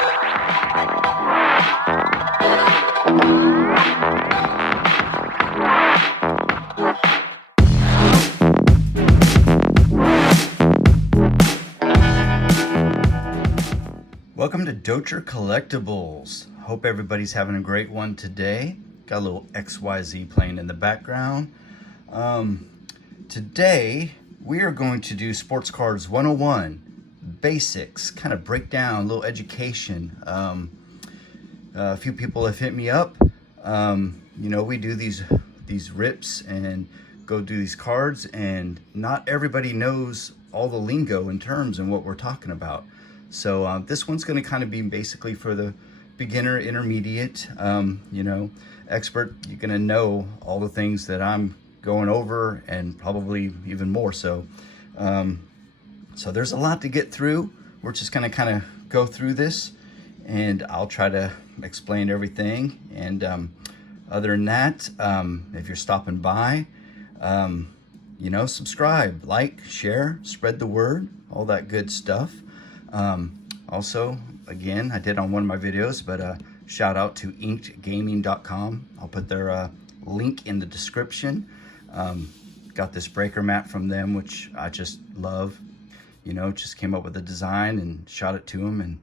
Welcome to Docher Collectibles. Hope everybody's having a great one today. Got a little XYZ playing in the background. Today we are going to do Sports Cards 101, basics, kind of break down, a little education. A few people have hit me up. We do these rips and go do these cards, and not everybody knows all the lingo and terms and what we're talking about. So this one's going to kind of be basically for the beginner, intermediate, expert. You're going to know all the things that I'm going over, and probably even more so. So there's a lot to get through. We're just going to kind of go through this, and I'll try to explain everything. And other than that, if you're stopping by, subscribe, like, share, spread the word, all that good stuff. Also, again, I did on one of my videos, but shout out to inkedgaming.com. I'll put their link in the description. Got this breaker mat from them, which I just love. Just came up with a design and shot it to them, and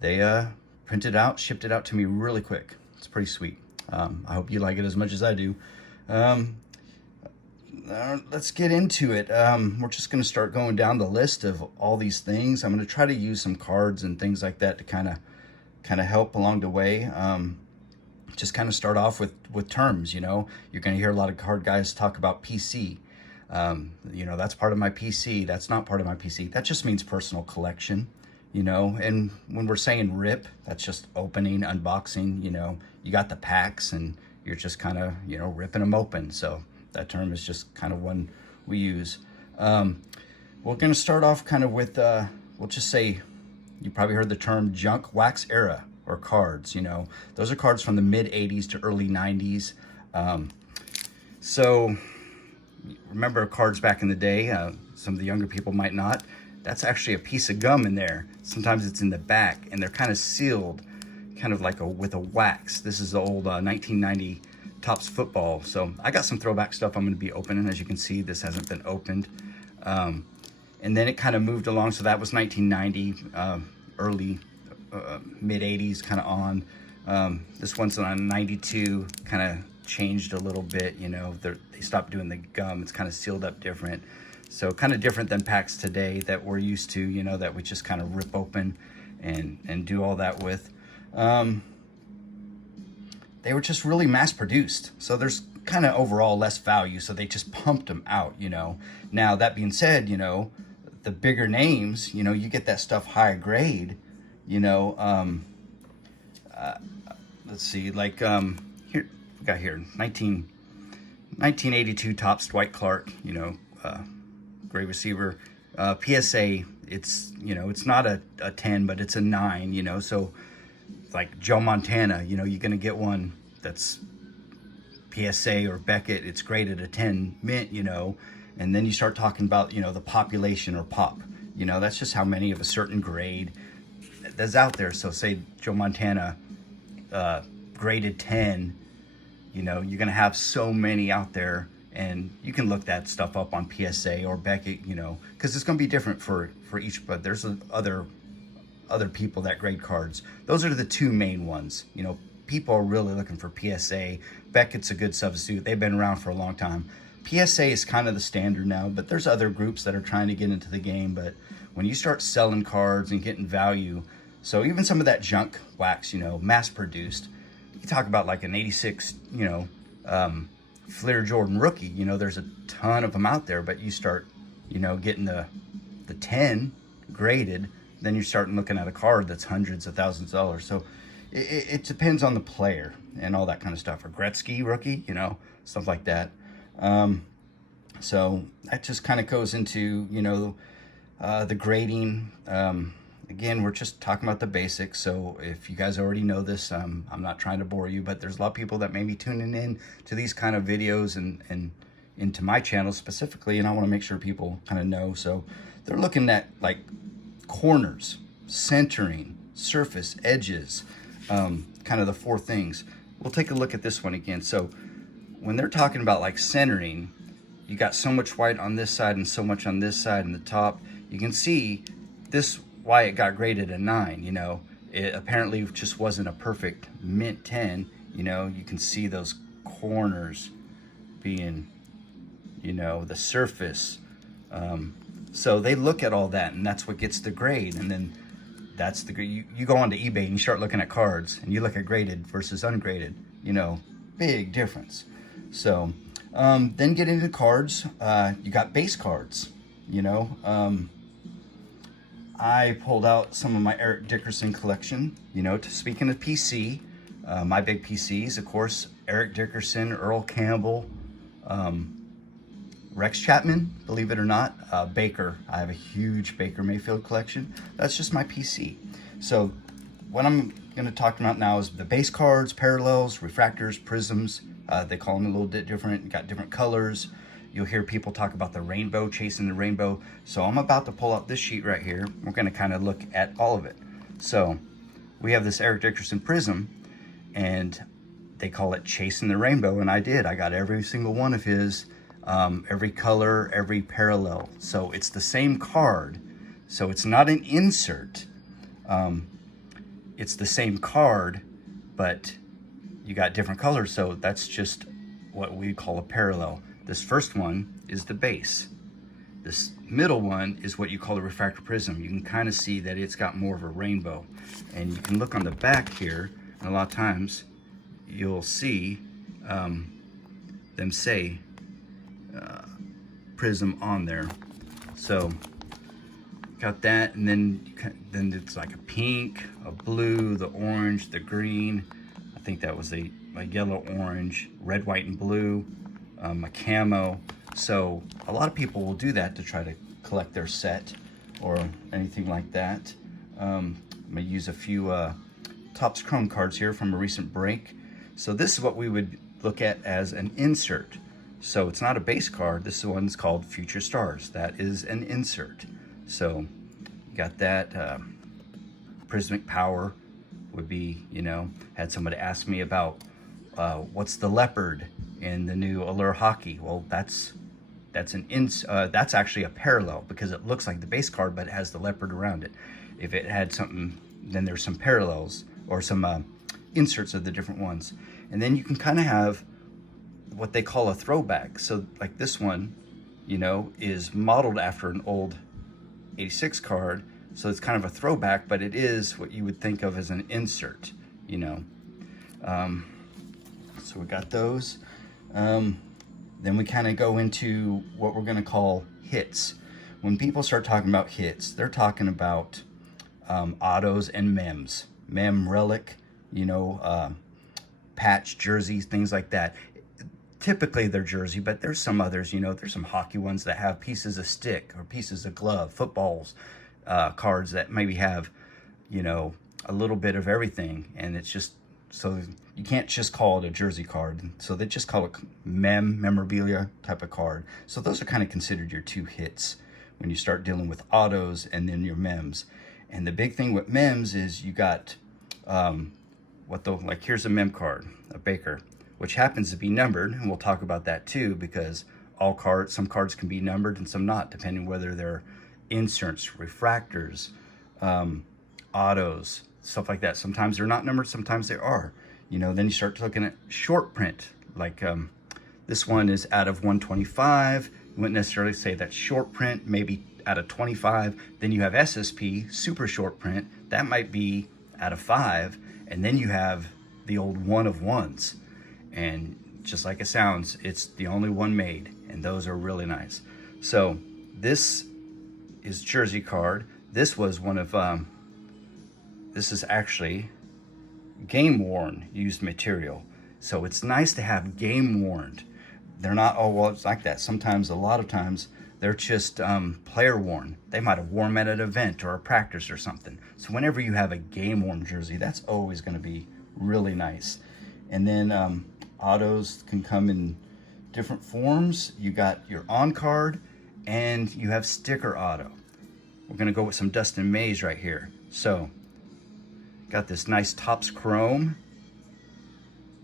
they printed it out, shipped it out to me really quick. It's pretty sweet. I hope you like it as much as I do. Let's get into it. We're just going to start going down the list of all these things. I'm going to try to use some cards and things like that to kind of help along the way. Just kind of start off with terms. You're going to hear a lot of card guys talk about PC. That's part of my PC. That's not part of my PC. That just means personal collection. And when we're saying rip, that's just opening, unboxing. You got the packs and you're just kind of ripping them open. So that term is just kind of one we use. We're going to start off kind of with, we'll just say, you probably heard the term junk wax era or cards. Those are cards from the mid 80s to early 90s. So remember cards back in the day, some of the younger people might not. That's actually a piece of gum in there. Sometimes it's in the back, and they're kind of sealed, kind of like with a wax. This is the old 1990 Topps football. So I got some throwback stuff I'm going to be opening. As you can see, this hasn't been opened. And then it kind of moved along. So that was 1990, early mid 80s kind of on. This one's on 92, kind of changed a little bit. They stopped doing the gum. It's kind of sealed up different. So kind of different than packs today that we're used to, that we just kind of rip open and do all that with. They were just really mass produced. So there's kind of overall less value. So they just pumped them out, Now that being said, the bigger names, you get that stuff higher grade, let's see, like here, we got here, 1982 Topps Dwight Clark, great receiver. PSA, it's, it's not a 10, but it's a 9, so like Joe Montana, you're going to get one that's PSA or Beckett. It's graded a 10 mint, and then you start talking about, the population or pop, that's just how many of a certain grade that's out there. So say Joe Montana, graded 10, you're going to have so many out there, and you can look that stuff up on PSA or Beckett, because it's going to be different for each, but there's other people that grade cards. Those are the two main ones. People are really looking for PSA. Beckett's a good substitute. They've been around for a long time. PSA is kind of the standard now, but there's other groups that are trying to get into the game. But when you start selling cards and getting value, so even some of that junk wax, mass produced, you talk about like an 86, Fleer Jordan rookie, there's a ton of them out there, but you start, getting the 10 graded, then you're starting looking at a card that's hundreds of thousands of dollars. So it depends on the player and all that kind of stuff. Or Gretzky rookie, stuff like that. So that just kind of goes into, the grading. Again, we're just talking about the basics. So if you guys already know this, I'm not trying to bore you, but there's a lot of people that may be tuning in to these kind of videos and into my channel specifically, and I want to make sure people kind of know. So they're looking at like corners, centering, surface, edges, kind of the four things. We'll take a look at this one again. So when they're talking about like centering, you got so much white on this side and so much on this side and the top. You can see this, why it got graded a 9, you know. It apparently just wasn't a perfect mint 10, you know. You can see those corners being, you know, the surface. So they look at all that, and that's what gets the grade. And then that's the grade. You go onto eBay and you start looking at cards, and you look at graded versus ungraded, you know, big difference. So then get into cards. You got base cards, you know. I pulled out some of my Eric Dickerson collection, you know, speaking of PC, my big PCs, of course, Eric Dickerson, Earl Campbell, Rex Chapman, believe it or not, Baker. I have a huge Baker Mayfield collection. That's just my PC. So what I'm going to talk about now is the base cards, parallels, refractors, prisms. They call them a little bit different. You got different colors. You'll hear people talk about the rainbow, chasing the rainbow. So I'm about to pull out this sheet right here. We're going to kind of look at all of it. So we have this Eric Dickerson prism, and they call it Chasing the Rainbow, and I did. I got every single one of his. Every color, every parallel. So it's the same card. So it's not an insert. It's the same card, but you got different colors. So that's just what we call a parallel. This first one is the base. This middle one is what you call a refractor prism. You can kind of see that it's got more of a rainbow. And you can look on the back here, and a lot of times you'll see them say prism on there. So got that, and then it's like a pink, a blue, the orange, the green. I think that was a yellow, orange, red, white, and blue, a camo. So a lot of people will do that to try to collect their set or anything like that. I'm gonna use a few Topps Chrome cards here from a recent break. So this is what we would look at as an insert. So it's not a base card. This one's called Future Stars. That is an insert. So you got that. Prismatic Power would be, you know, had somebody ask me about what's the leopard in the new Allure Hockey. Well, that's actually a parallel, because it looks like the base card, but it has the leopard around it. If it had something, then there's some parallels or some inserts of the different ones. And then you can kind of have what they call a throwback. So like this one, you know, is modeled after an old 86 card. So it's kind of a throwback, but it is what you would think of as an insert, you know. So we got those. Then we kind of go into what we're going to call hits. When people start talking about hits, they're talking about autos and mems. Mem, relic, you know, patch, jerseys, things like that. Typically they're jersey, but there's some others, you know, there's some hockey ones that have pieces of stick or pieces of glove, footballs, cards that maybe have, you know, a little bit of everything. And it's just, so you can't just call it a jersey card. So they just call it memorabilia type of card. So those are kind of considered your two hits when you start dealing with autos and then your mems. And the big thing with mems is you got, like here's a mem card, a Baker, which happens to be numbered, and we'll talk about that too, because some cards can be numbered and some not, depending whether they're inserts, refractors, autos, stuff like that. Sometimes they're not numbered, sometimes they are. You know, then you start looking at short print, like this one is out of 125. You wouldn't necessarily say that's short print, maybe out of 25. Then you have SSP, super short print, that might be out of 5. And then you have the old one of ones. And just like it sounds, it's the only one made, and those are really nice. So this is jersey card. This was one of, this is actually game worn used material. So it's nice to have game worn. They're not all, well, it's like that. Sometimes, a lot of times, they're just player worn. They might have worn at an event or a practice or something. So whenever you have a game worn jersey, that's always going to be really nice. And then autos can come in different forms. You got your on card and you have sticker auto. We're going to go with some Dustin Mays right here. So Got this nice Topps Chrome.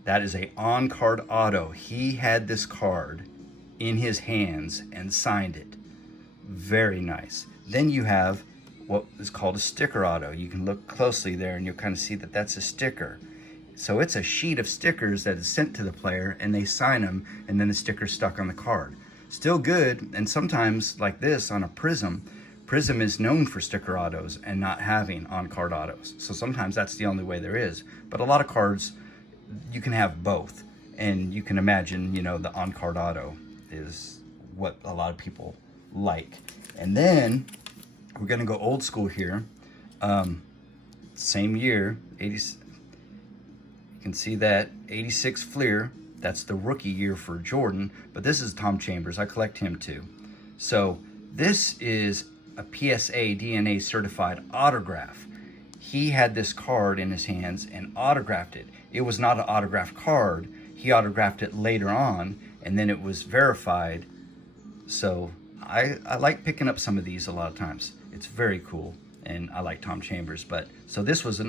That is a on-card auto. He had this card in his hands and signed it. Very nice. Then you have what is called a sticker auto. You can look closely there and you'll kind of see that that's a sticker. So it's a sheet of stickers that is sent to the player and they sign them, and then the sticker's stuck on the card. Still good, and sometimes like this on a Prism, Prism is known for sticker autos and not having on-card autos. So sometimes that's the only way there is. But a lot of cards, you can have both. And you can imagine, you know, the on-card auto is what a lot of people like. And then we're gonna go old school here. Same year, 80, you can see that 86 Fleer. That's the rookie year for Jordan, but this is Tom Chambers. I collect him too. So this is a PSA DNA certified autograph. He had this card in his hands and autographed it. It was not an autographed card. He autographed it later on, and then it was verified. So I like picking up some of these a lot of times. It's very cool, and I like Tom Chambers. But so this was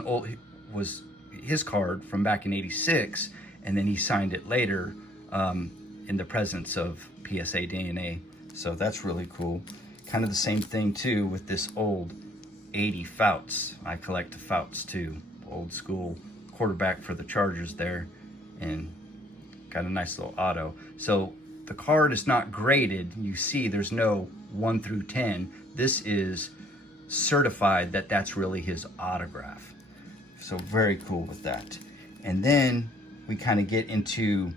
his card from back in '86, and then he signed it later in the presence of PSA DNA. So that's really cool. Kind of the same thing too with this old 80 Fouts. I collect the Fouts too. Old school quarterback for the Chargers there, and got a nice little auto. So the card is not graded. You see there's no 1 through 10. This is certified that that's really his autograph. So very cool with that. And then we kind of get into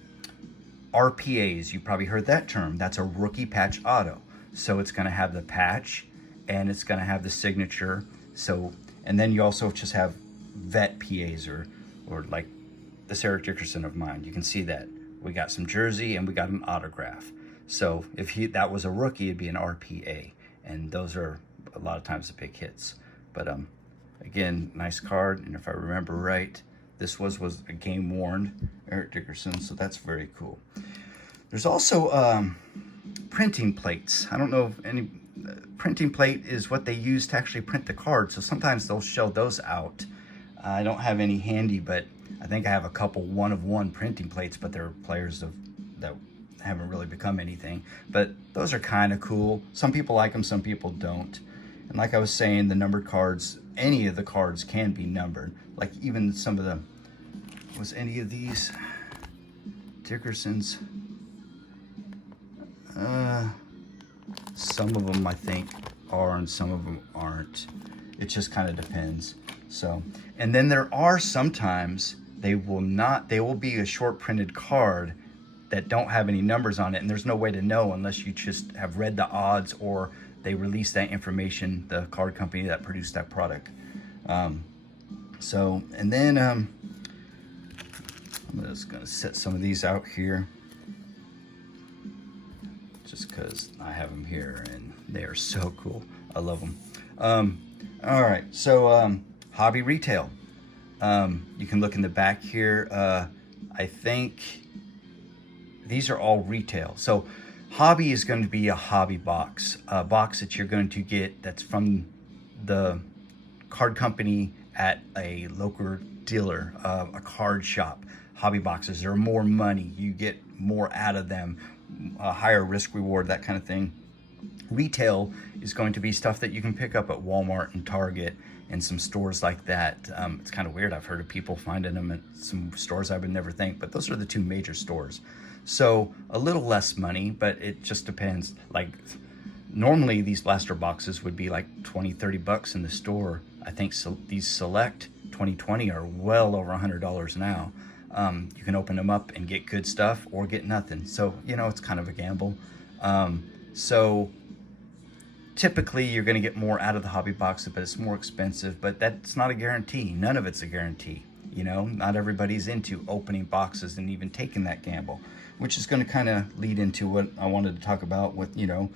RPAs. You probably heard that term. That's a rookie patch auto. So it's going to have the patch and it's going to have the signature. So, and then you also just have vet PAs or like this Eric Dickerson of mine. You can see that we got some jersey and we got an autograph. So if that was a rookie, it'd be an RPA, and those are a lot of times the big hits. But again, nice card. And if I remember right, this was a game worn Eric Dickerson. So that's very cool. There's also printing plates. I don't know if any printing plate is what they use to actually print the card. So sometimes they'll show those out. I don't have any handy, but I think I have a couple 1-of-1 printing plates, but they're players that haven't really become anything. But those are kind of cool. Some people like them, some people don't. And like I was saying, the numbered cards, any of the cards can be numbered. Like even some of the, was any of these Dickersons? Some of them I think are and some of them aren't. It just kind of depends. So, and then there are sometimes they will be a short printed card that don't have any numbers on it, and there's no way to know unless you just have read the odds or they release that information, the card company that produced that product. So, and then I'm just gonna set some of these out here just because I have them here and they are so cool. I love them. All right, so hobby retail. You can look in the back here. I think these are all retail. So hobby is going to be a hobby box, a box that you're going to get that's from the card company at a local dealer, a card shop. Hobby boxes are more money. You get more out of them, a higher risk reward, that kind of thing. Retail is going to be stuff that you can pick up at Walmart and Target and some stores like that. It's kind of weird. I've heard of people finding them at some stores I would never think, but those are the two major stores. So a little less money, but it just depends. Like normally these blaster boxes would be like 20, 30 bucks in the store. I think these Select 2020 are well over $100 now. You can open them up and get good stuff or get nothing. So, you know, it's kind of a gamble. So typically you're going to get more out of the hobby box, but it's more expensive, but that's not a guarantee. None of it's a guarantee. You know, not everybody's into opening boxes and even taking that gamble, which is going to kind of lead into what I wanted to talk about with, you know,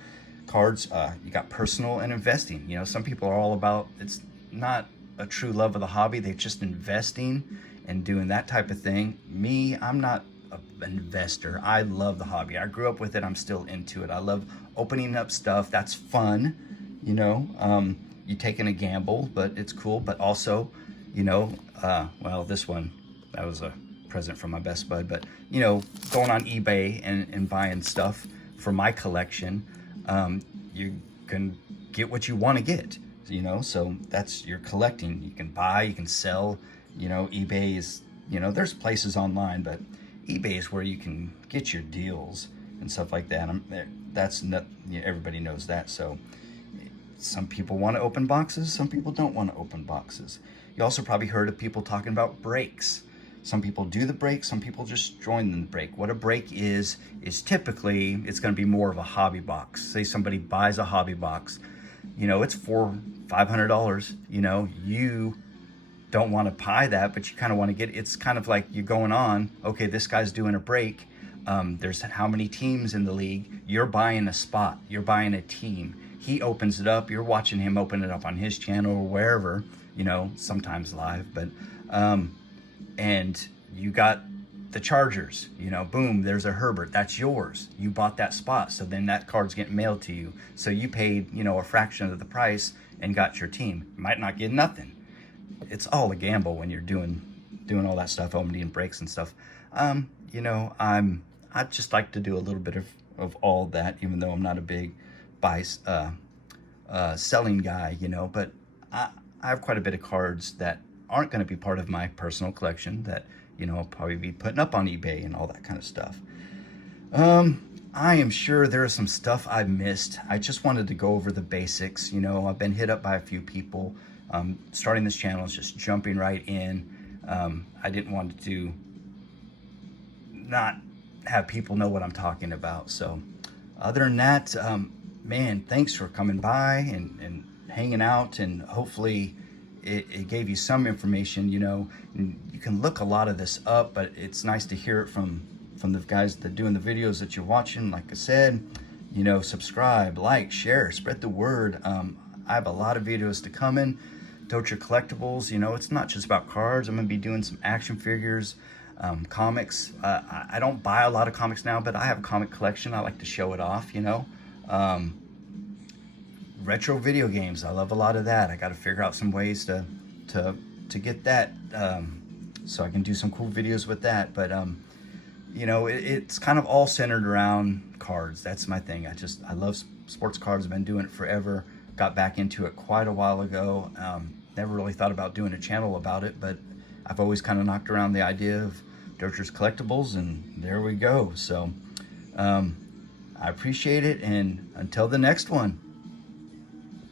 cards. You got personal and investing. You know, some people are all about, it's not a true love of the hobby. They're just investing and doing that type of thing. Me, I'm not an investor. I love the hobby. I grew up with it. I'm still into it. I love opening up stuff. That's fun. You know, you taking a gamble, but it's cool. But also you know. Well, this one, that was a present from my best bud, but you know, going on eBay and buying stuff for my collection, you can get what you want to get, you know. So that's, you're collecting. You can buy, you can sell, you know. eBay is, you know, there's places online, but eBay is where you can get your deals and stuff like that. That's not, you know, everybody knows that. So some people want to open boxes, some people don't want to open boxes. You also probably heard of people talking about breaks. Some people do the break, some people just join the break. What a break is typically, it's going to be more of a hobby box. Say somebody buys a hobby box, you know, it's $500, you know. You don't want to buy that, but you kind of want to get, it's kind of like you're going on, okay, this guy's doing a break. There's how many teams in the league. You're buying a spot, you're buying a team. He opens it up, you're watching him open it up on his channel or wherever, you know, sometimes live, but and you got the Chargers, you know, boom, there's a Herbert, that's yours. You bought that spot, so then that card's getting mailed to you. So you paid, you know, a fraction of the price and got your team. Might not get nothing. It's all a gamble when you're doing all that stuff, opening breaks and stuff. You know, I'd just like to do a little bit of all that, even though I'm not a big selling guy, you know. But I have quite a bit of cards that aren't going to be part of my personal collection that, you know, I'll probably be putting up on eBay and all that kind of stuff. I am sure there is some stuff I missed. I just wanted to go over the basics. You know, I've been hit up by a few people. Starting this channel is just jumping right in. I didn't want to not have people know what I'm talking about. So other than that, man, thanks for coming by and hanging out, and hopefully it gave you some information. You know, you can look a lot of this up, but it's nice to hear it from the guys that are doing the videos that you're watching. Like I said, you know, subscribe, like, share, spread the word. I have a lot of videos to come in. Docher Collectibles, you know, it's not just about cards. I'm going to be doing some action figures, comics. I don't buy a lot of comics now, but I have a comic collection. I like to show it off, you know. Retro video games, I love a lot of that. I got to figure out some ways to get that, so I can do some cool videos with that. But you know, it's kind of all centered around cards. That's my thing. I love sports cards. I've been doing it forever. Got back into it quite a while ago. Never really thought about doing a channel about it, but I've always kind of knocked around the idea of Docher's Collectibles, and there we go. So I appreciate it, and until the next one.